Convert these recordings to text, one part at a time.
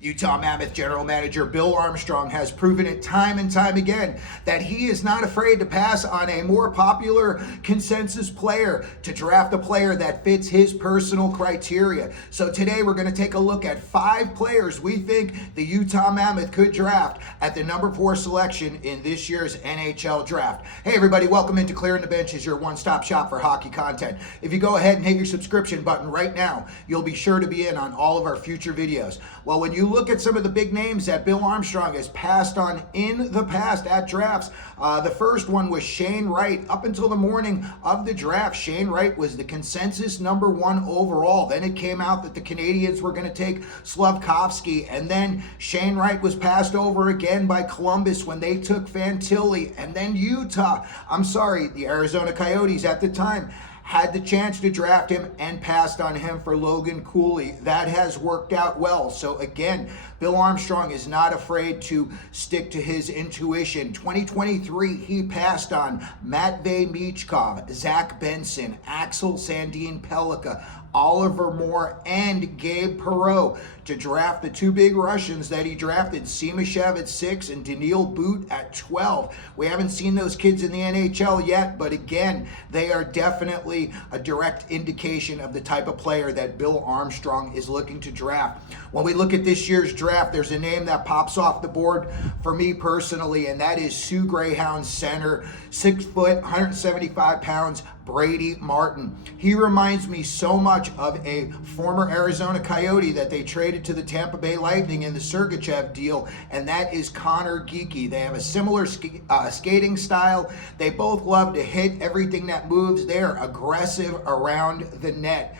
Utah Mammoth General Manager Bill Armstrong has proven it time and time again that he is not afraid to pass on a more popular consensus player to draft a player that fits his personal criteria. So today we're going to take a look at 5 players we think the Utah Mammoth could draft at the number 4 selection in this year's NHL draft. Hey everybody, welcome into Clearing the Bench as your one-stop shop for hockey content. If you go ahead and hit your subscription button right now, you'll be sure to be in on all of our future videos. Well, when you look at some of the big names that Bill Armstrong has passed on in the past at drafts, the first one was Shane Wright. Up until the morning of the draft, Shane Wright was the consensus number 1 overall. Then it came out that the Canadians were going to take Slavkovsky, and then Shane Wright was passed over again by Columbus when they took Fantilli, and then the Arizona Coyotes at the time had the chance to draft him and passed on him for Logan Cooley. That has worked out well. So again, Bill Armstrong is not afraid to stick to his intuition. 2023, he passed on Matvei Michkov, Zach Benson, Axel Sandin Pellikka, Oliver Moore, and Gabe Perreault to draft the 2 big Russians that he drafted, Simashev at 6 and Daniil Boot at 12. We haven't seen those kids in the NHL yet, but again, they are definitely a direct indication of the type of player that Bill Armstrong is looking to draft. When we look at this year's draft, there's a name that pops off the board for me personally, and that is Sioux Greyhound center, 6 foot, 175 pounds, Brady Martin. He reminds me so much of a former Arizona Coyote that they traded to the Tampa Bay Lightning in the Sergachev deal, and that is Connor Geekie. They have a similar skating style. They both love to hit everything that moves. They're aggressive around the net.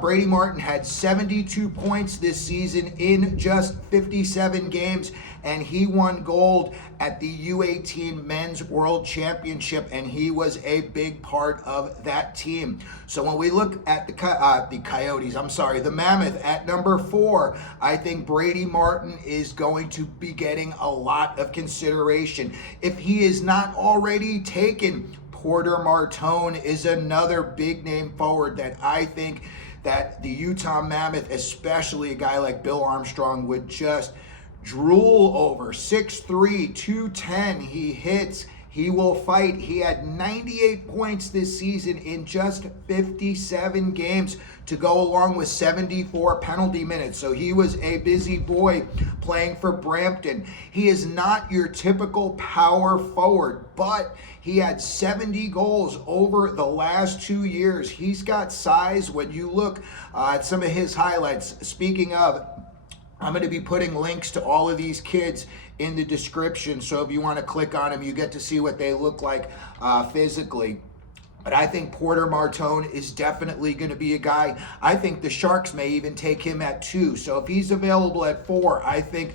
Brady Martin had 72 points this season in just 57 games, and he won gold at the U18 Men's World Championship, and he was a big part of that team. So when we look at the Mammoth at number 4, I think Brady Martin is going to be getting a lot of consideration. If he is not already taken, Porter Martone is another big name forward that I think that the Utah Mammoth, especially a guy like Bill Armstrong, would just drool over. 6'3", 210, he hits, he will fight. He had 98 points this season in just 57 games to go along with 74 penalty minutes. So he was a busy boy playing for Brampton. He is not your typical power forward, but he had 70 goals over the last 2 years. He's got size. When you look at some of his highlights, speaking of, I'm going to be putting links to all of these kids in the description, so if you want to click on them, you get to see what they look like physically. But I think Porter Martone is definitely going to be a guy. I think the Sharks may even take him at 2. So if he's available at 4, I think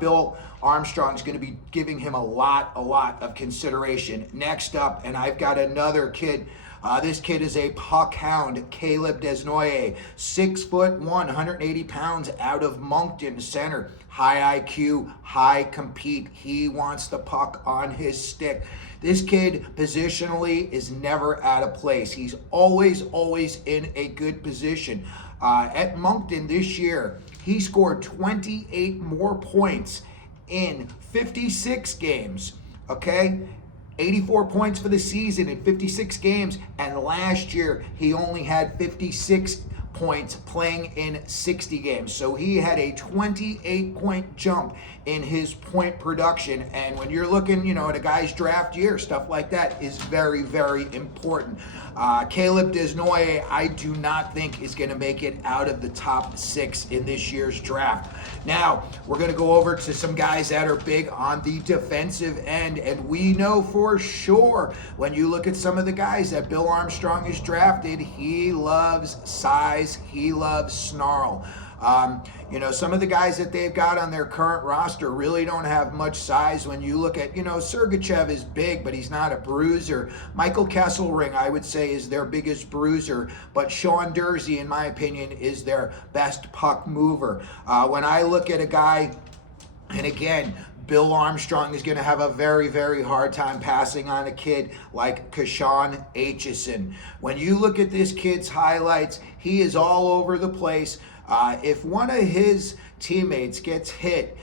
Bill Armstrong's going to be giving him a lot of consideration. Next up, and I've got another kid. This kid is a puck hound, Caleb Desnoyers, 6'1", 180 pounds, out of Moncton center. High IQ, high compete. He wants the puck on his stick. This kid positionally is never out of place. He's always in a good position. At Moncton this year, he scored 28 more points in 56 games, okay? 84 points for the season in 56 games, and last year he only had 56 points playing in 60 games. So he had a 28-point jump in his point production. And when you're looking, at a guy's draft year, stuff like that is very, very important. Caleb Desnoyers, I do not think is going to make it out of the top 6 in this year's draft. Now, we're going to go over to some guys that are big on the defensive end, and we know for sure when you look at some of the guys that Bill Armstrong has drafted, he loves size, he loves snarl. Some of the guys that they've got on their current roster really don't have much size. When you look at, Sergachev is big, but he's not a bruiser. Michael Kesselring, I would say, is their biggest bruiser, but Sean Dursey, in my opinion, is their best puck mover. When I look at a guy, and again, Bill Armstrong is going to have a very, very hard time passing on a kid like Kashawn Aitchison. When you look at this kid's highlights, he is all over the place. If one of his teammates gets hit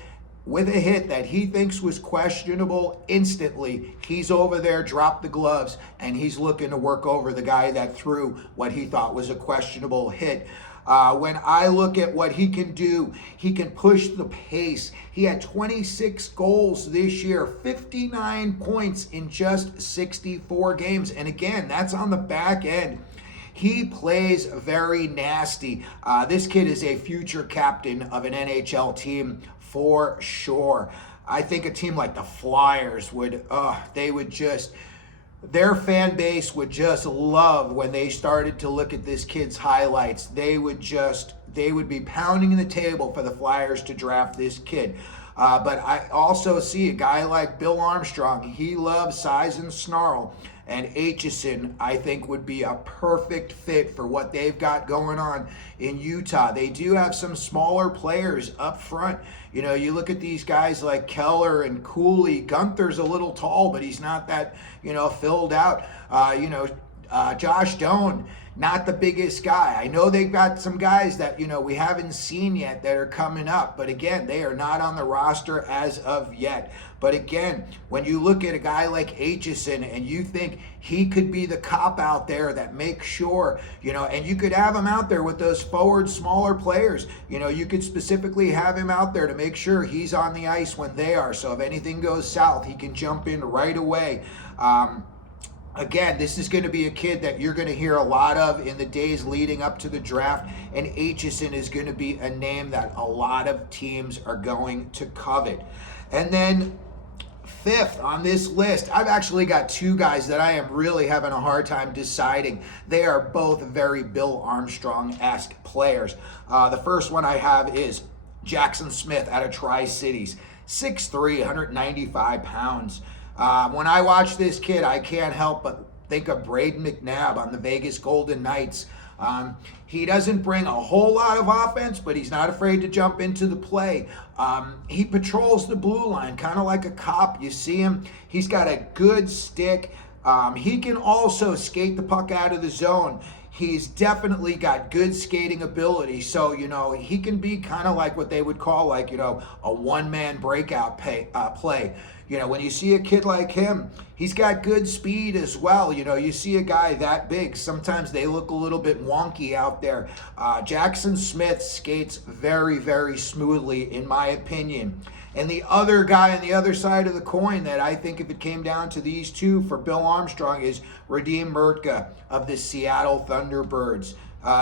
with a hit that he thinks was questionable, instantly he's over there, drop the gloves, and he's looking to work over the guy that threw what he thought was a questionable hit. When I look at what he can do, he can push the pace. He had 26 goals this year, 59 points in just 64 games. And again, that's on the back end. He plays very nasty. This kid is a future captain of an NHL team for sure. I think a team like the Flyers would, their fan base would just love when they started to look at this kid's highlights. They would be pounding the table for the Flyers to draft this kid. But I also see a guy like Bill Armstrong. He loves size and snarl. And Aitchison, I think, would be a perfect fit for what they've got going on in Utah. They do have some smaller players up front. You know, you look at these guys like Keller and Cooley. Gunther's a little tall, but he's not that, filled out. Josh Doan, not the biggest guy. I know they've got some guys that, we haven't seen yet that are coming up. But again, they are not on the roster as of yet. But again, when you look at a guy like Aitchison and you think he could be the cop out there that makes sure, and you could have him out there with those forward, smaller players. You could specifically have him out there to make sure he's on the ice when they are. So if anything goes south, he can jump in right away. Again, this is going to be a kid that you're going to hear a lot of in the days leading up to the draft, and Aitchison is going to be a name that a lot of teams are going to covet. And then fifth on this list, I've actually got two guys that I am really having a hard time deciding. They are both very Bill Armstrong-esque players. The first one I have is Jackson Smith out of Tri-Cities, 6'3", 195 pounds. When I watch this kid, I can't help but think of Braden McNabb on the Vegas Golden Knights. He doesn't bring a whole lot of offense, but he's not afraid to jump into the play. He patrols the blue line, kind of like a cop. You see him. He's got a good stick. He can also skate the puck out of the zone. He's definitely got good skating ability. So, he can be kind of like what they would call a one-man breakout play. When you see a kid like him, he's got good speed as well. You see a guy that big, sometimes they look a little bit wonky out there. Jackson Smith skates very, very smoothly, in my opinion. And the other guy on the other side of the coin that I think, if it came down to these two for Bill Armstrong, is Radim Murtka of the Seattle Thunderbirds.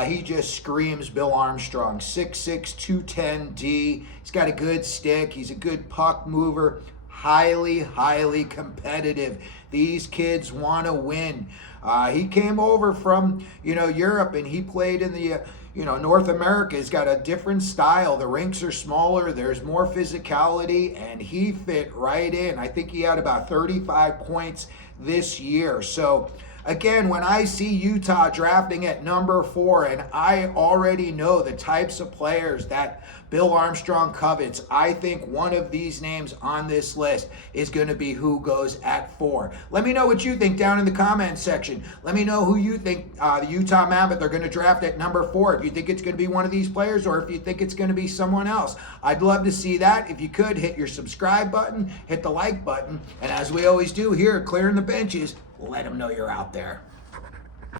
He just screams Bill Armstrong. 6'6", 210 He's got a good stick. He's a good puck mover. Highly, highly competitive. These kids want to win. He came over from, Europe, and he played in the, North America. He's got a different style. The rinks are smaller. There's more physicality, and he fit right in. I think he had about 35 points this year. So, again, when I see Utah drafting at number 4, and I already know the types of players that Bill Armstrong covets, I think one of these names on this list is going to be who goes at 4. Let me know what you think down in the comments section. Let me know who you think the Utah Mammoth are going to draft at number 4. If you think it's going to be one of these players, or if you think it's going to be someone else. I'd love to see that. If you could, hit your subscribe button, hit the like button, and as we always do here at Clearing the Benches, let them know you're out there.